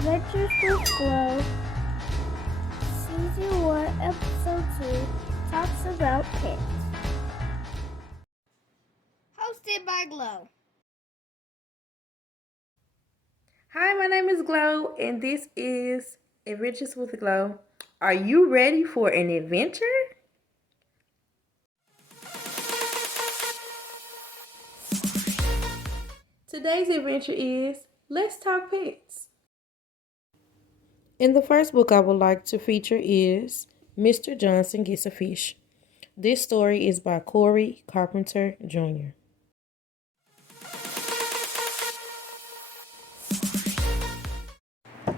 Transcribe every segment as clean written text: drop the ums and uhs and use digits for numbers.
Adventures with Glow, Season 1, Episode 2, talks about pets. Hosted by Glow. Hi, my name is Glow, and this is Adventures with Glow. Are you ready for an adventure? Today's adventure is Let's Talk Pets. In the first book I would like to feature is Mr. Johnson Gets a Fish. This story is by Corey Carpenter Jr.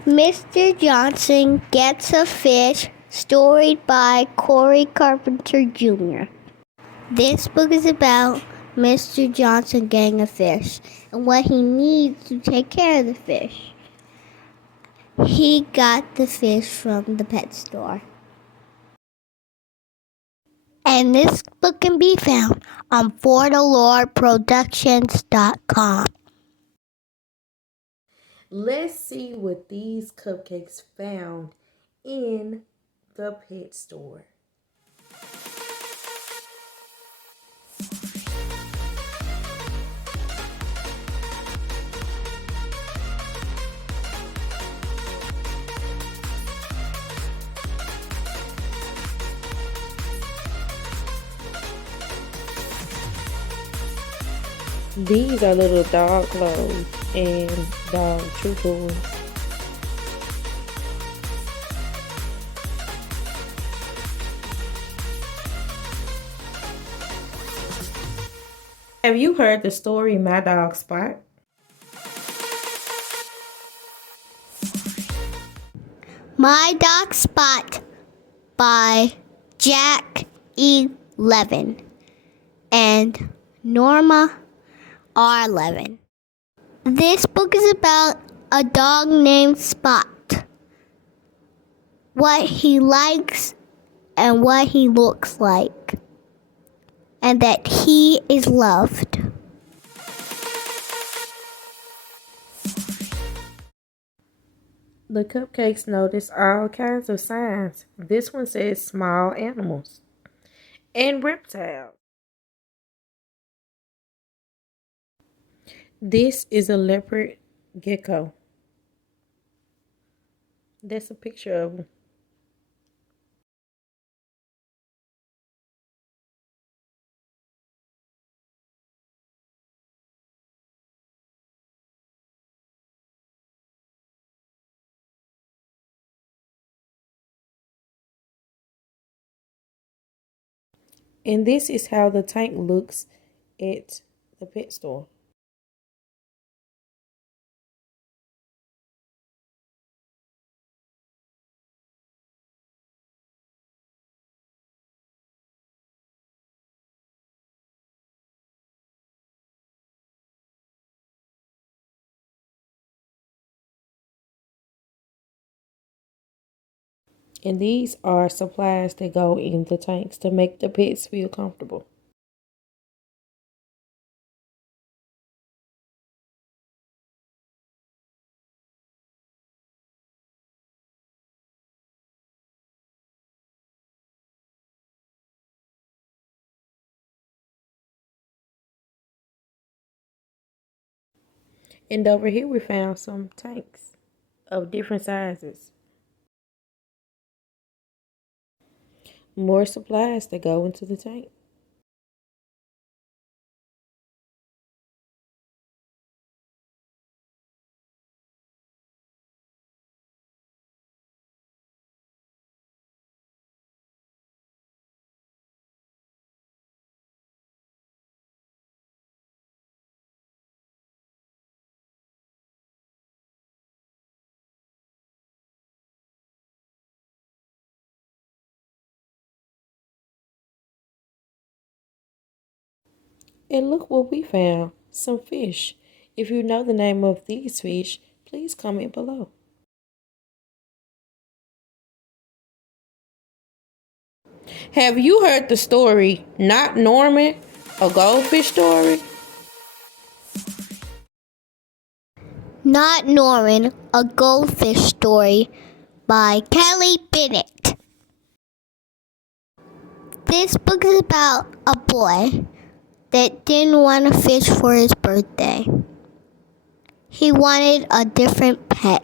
Mr. Johnson Gets a Fish, storied by Corey Carpenter Jr. This book is about Mr. Johnson getting a fish and what he needs to take care of the fish. He got the fish from the pet store. And this book can be found on forthelordproductions.com. Let's see what these cupcakes found in the pet store. These are little dog clothes and dog chew toys. Have you heard the story My Dog Spot? My Dog Spot by Jack E. Levin and Norma R. Levin. This book is about a dog named Spot, what he likes and what he looks like, and that he is loved. The cupcakes notice all kinds of signs. This one says small animals and reptiles. This is a leopard gecko. That's a picture of him. And this is how the tank looks at the pet store. And these are supplies that go in the tanks to make the pets feel comfortable. And over here we found some tanks of different sizes. More supplies that go into the tank. And look what we found, some fish. If you know the name of these fish, please comment below. Have you heard the story, Not Norman, a goldfish story? Not Norman, a goldfish story by Kelly Bennett. This book is about a boy that didn't want a fish for his birthday. He wanted a different pet.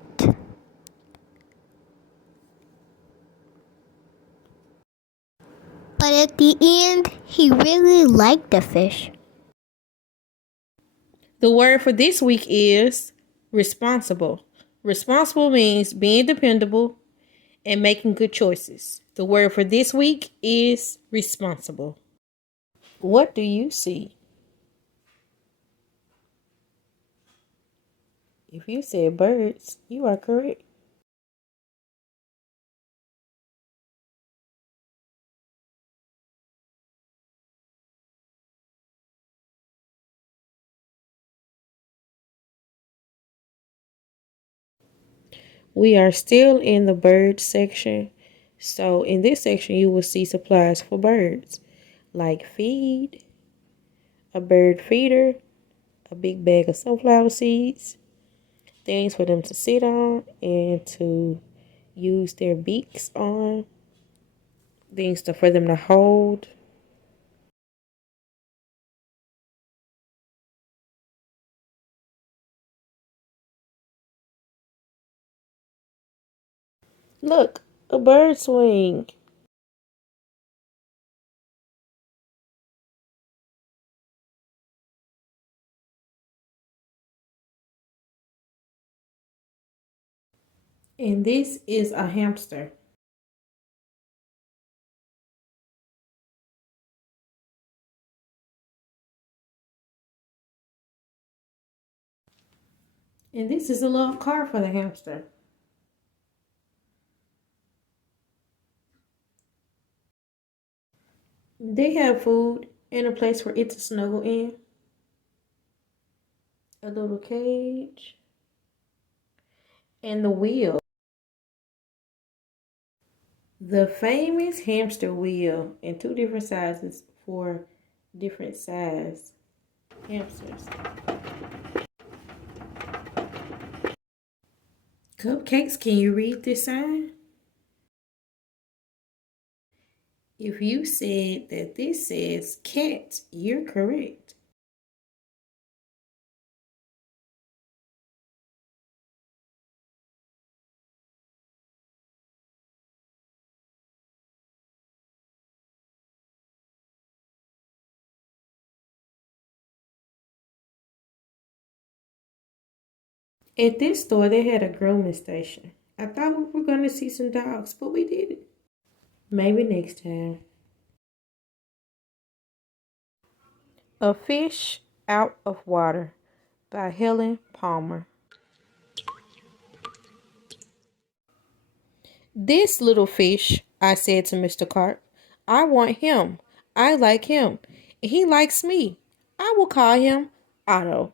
But at the end, he really liked the fish. The word for this week is responsible. Responsible means being dependable and making good choices. The word for this week is responsible. What do you see? If you said birds, you are correct. We are still in the bird section. So in this section, you will see supplies for birds like feed, a bird feeder, a big bag of sunflower seeds, things for them to sit on and to use their beaks on, for them to hold. Look, a bird swing. And this is a hamster. And this is a little car for the hamster. They have food and a place for it to snuggle in. A little cage. And the wheel. The famous hamster wheel in two different sizes for different size hamsters. Cupcakes, can you read this sign? If you said that this says cat, you're correct. At this store, they had a grooming station. I thought we were going to see some dogs, but we didn't. Maybe next time. A Fish Out of Water by Helen Palmer. This little fish, I said to Mr. Carp, I want him. I like him. He likes me. I will call him Otto.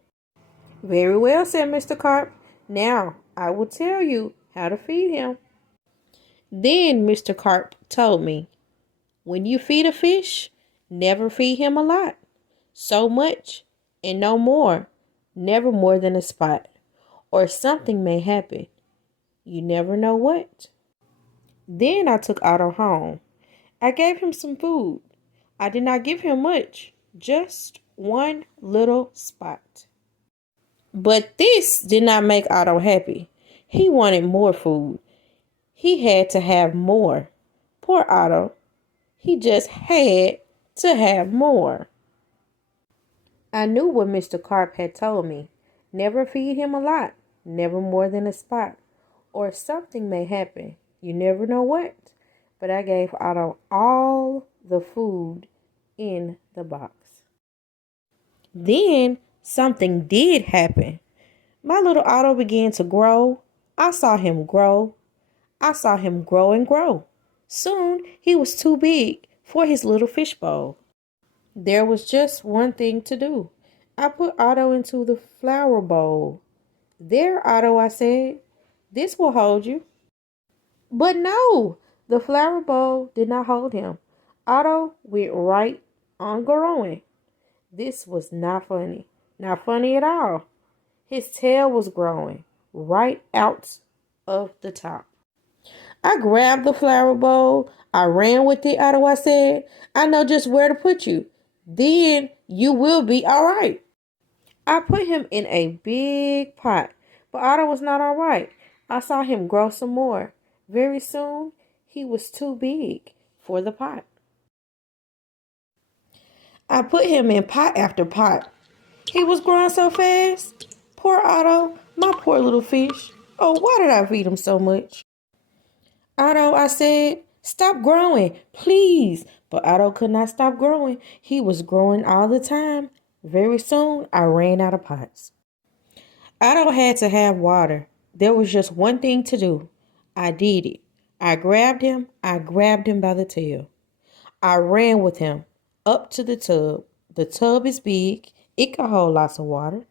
Very well, said Mr. Carp. Now I will tell you how to feed him. Then Mr. Carp told me, when you feed a fish, never feed him a lot. So much and no more. Never more than a spot. Or something may happen. You never know what. Then I took Otto home. I gave him some food. I did not give him much, just one little spot. But this did not make Otto happy. He wanted more food. He had to have more. Poor Otto. He just had to have more. I knew what Mr. Carp had told me. Never feed him a lot, never more than a spot, or something may happen. You never know what. But I gave Otto all the food in the box. Then something did happen. My little Otto began to grow. I saw him grow. I saw him grow and grow. Soon he was too big for his little fishbowl. There was just one thing to do. I put Otto into the flower bowl. There, Otto, I said, this will hold you. But no, the flower bowl did not hold him. Otto went right on growing. This was not funny. Not funny at all. His tail was growing right out of the top. I grabbed the flower bowl. I ran with it, Otto. I said, I know just where to put you. Then you will be all right. I put him in a big pot, but Otto was not all right. I saw him grow some more. Very soon, he was too big for the pot. I put him in pot after pot. He was growing so fast. Poor Otto, my poor little fish. Oh, why did I feed him so much? Otto, I said, stop growing, please. But Otto could not stop growing. He was growing all the time. Very soon, I ran out of pots. Otto had to have water. There was just one thing to do. I did it. I grabbed him. I grabbed him by the tail. I ran with him up to the tub. The tub is big. It can hold lots of water.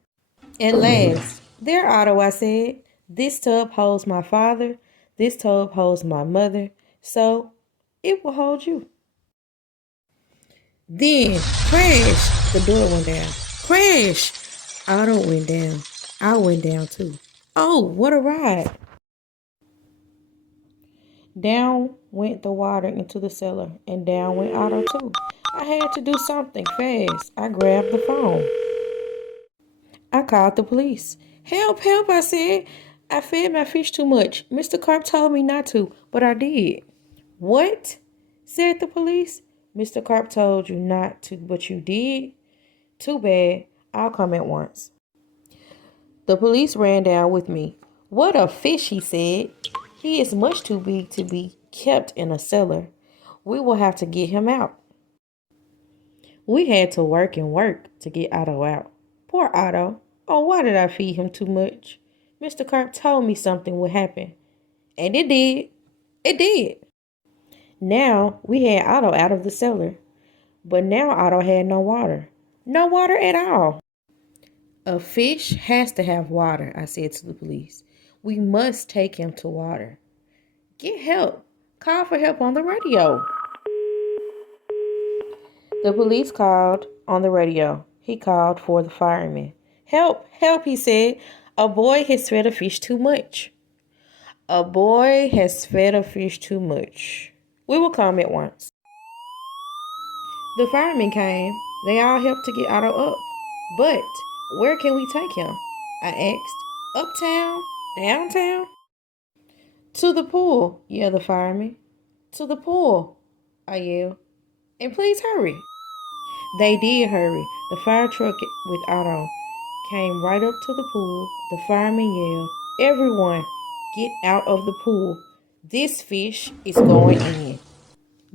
At last, there, Otto, I said. This tub holds my father. This tub holds my mother. So it will hold you. Then, crash! The door went down. Crash! Otto went down. I went down too. Oh, what a ride! Down went the water into the cellar, and down went Otto too. I had to do something fast. I grabbed the phone. I called the police. Help, help, I said. I fed my fish too much. Mr. Carp told me not to, but I did. What? Said the police. Mr. Carp told you not to, but you did? Too bad. I'll come at once. The police ran down with me. What a fish, he said. He is much too big to be kept in a cellar. We will have to get him out. We had to work and work to get Otto out. Poor Otto. Oh, why did I feed him too much? Mr. Carp told me something would happen. And it did. It did. Now we had Otto out of the cellar. But now Otto had no water. No water at all. A fish has to have water, I said to the police. We must take him to water. Get help. Call for help on the radio. The police called on the radio. He called for the fireman. Help, help, he said. A boy has fed a fish too much. A boy has fed a fish too much. We will come at once. The firemen came. They all helped to get Otto up. But where can we take him? I asked. Uptown? Downtown? To the pool, yelled the fireman. To the pool, I yelled. And please hurry. They did hurry. The fire truck with Otto came right up to the pool. The fireman yelled, everyone, get out of the pool. This fish is going in.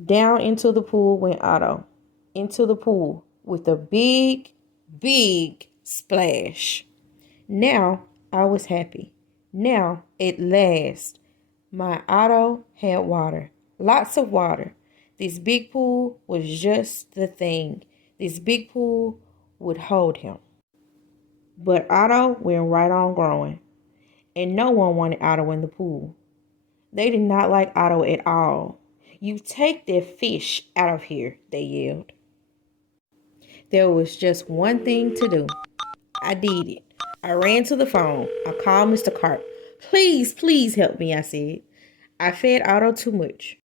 Down into the pool went Otto. Into the pool with a big, big splash. Now I was happy. Now, at last, my Otto had water. Lots of water. This big pool was just the thing. This big pool would hold him. But Otto went right on growing. And no one wanted Otto in the pool. They did not like Otto at all. You take that fish out of here, they yelled. There was just one thing to do. I did it. I ran to the phone. I called Mr. Carp. Please, please help me, I said. I fed Otto too much.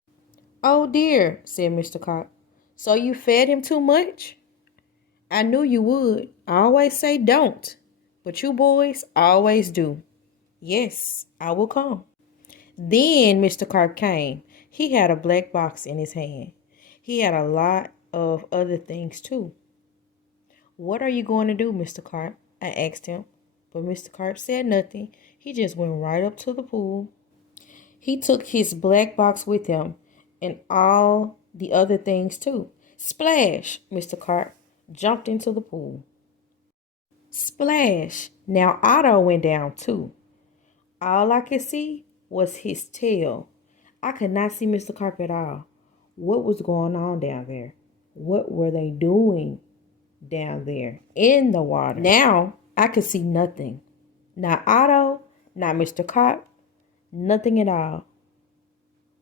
Oh dear, said Mr. Carp. So you fed him too much? I knew you would. I always say don't. But you boys always do. Yes, I will come. Then Mr. Carp came. He had a black box in his hand. He had a lot of other things too. What are you going to do, Mr. Carp? I asked him. But Mr. Carp said nothing. He just went right up to the pool. He took his black box with him and all the other things too. Splash! Mr. Carp jumped into the pool. Splash! Now Otto went down too. All I could see was his tail. I could not see Mr. Carp at all. What was going on down there? What were they doing down there in the water? Now I could see nothing. Not Otto, not Mr. Carp, nothing at all.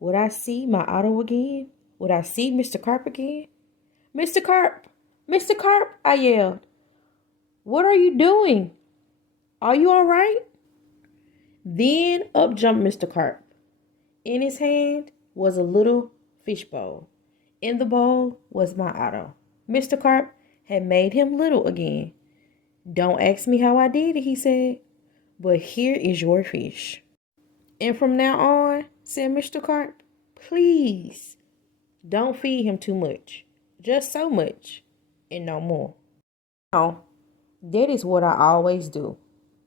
Would I see my Otto again? Would I see Mr. Carp again? Mr. Carp! Mr. Carp! I yelled. What are you doing? Are you all right? Then up jumped Mr. Carp. In his hand was a little fish bowl. In the bowl was my Otto. Mr. Carp had made him little again. Don't ask me how I did it, he said, but here is your fish. And from now on, said Mr. Carp, please don't feed him too much. Just so much and no more. Now, that is what I always do.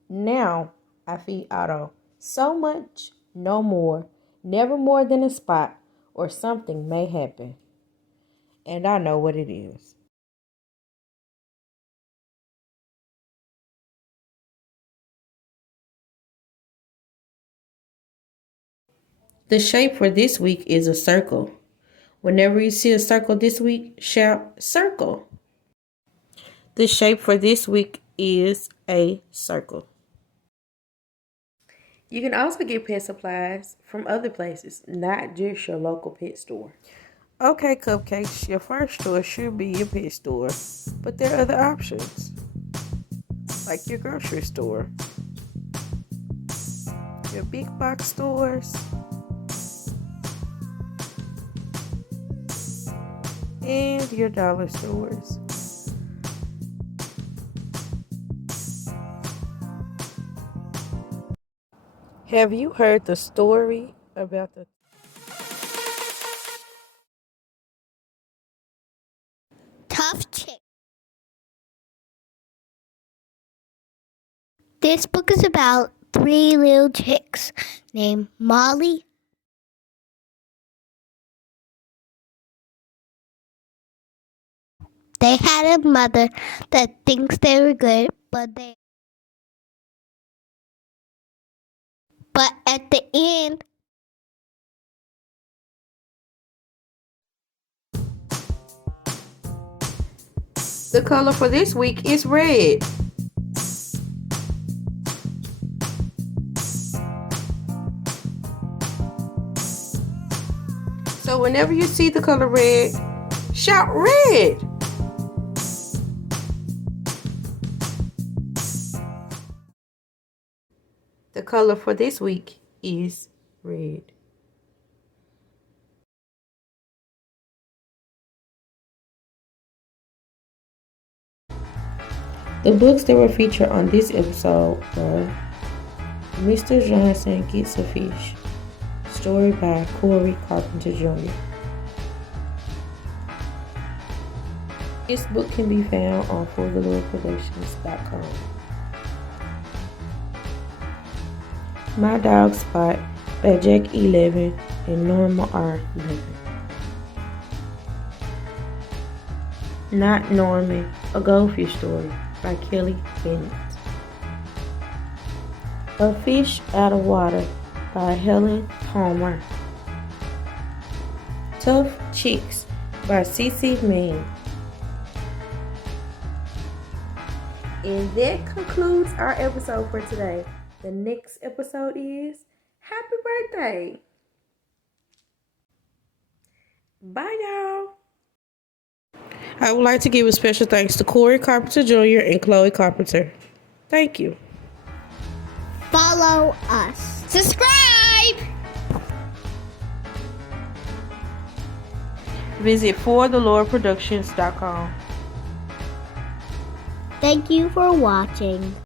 Now I feed Otto so much, no more, never more than a spot or something may happen. And I know what it is. The shape for this week is a circle. Whenever you see a circle this week, shout circle. The shape for this week is a circle. You can also get pet supplies from other places, not just your local pet store. Okay, Cupcakes, your first store should be your pet store, but there are other options, like your grocery store, your big box stores, and your dollar stores. Have you heard the story about the Tough chick. This book is about 3 little chicks named Molly. They had a mother that thinks they were good, but at the end, The color for this week is red. So whenever you see the color red, shout red. The color for this week is red. The books that were featured on this episode were Mr. Johnson Gets a Fish, story by Corey Carpenter Jr. This book can be found on forthelordproductions.com. My Dog Spot by Jack 11 and Norma R. 11. Not Norman, a Goldfish Story by Kelly Bennett. A Fish Out of Water by Helen Palmer. Tough Chicks by Cece Mann. And that concludes our episode for today. The next episode is Happy Birthday. Bye, y'all. I would like to give a special thanks to Corey Carpenter Jr. and Chloe Carpenter. Thank you. follow us. Subscribe! Visit forthelordproductions.com. Thank you for watching.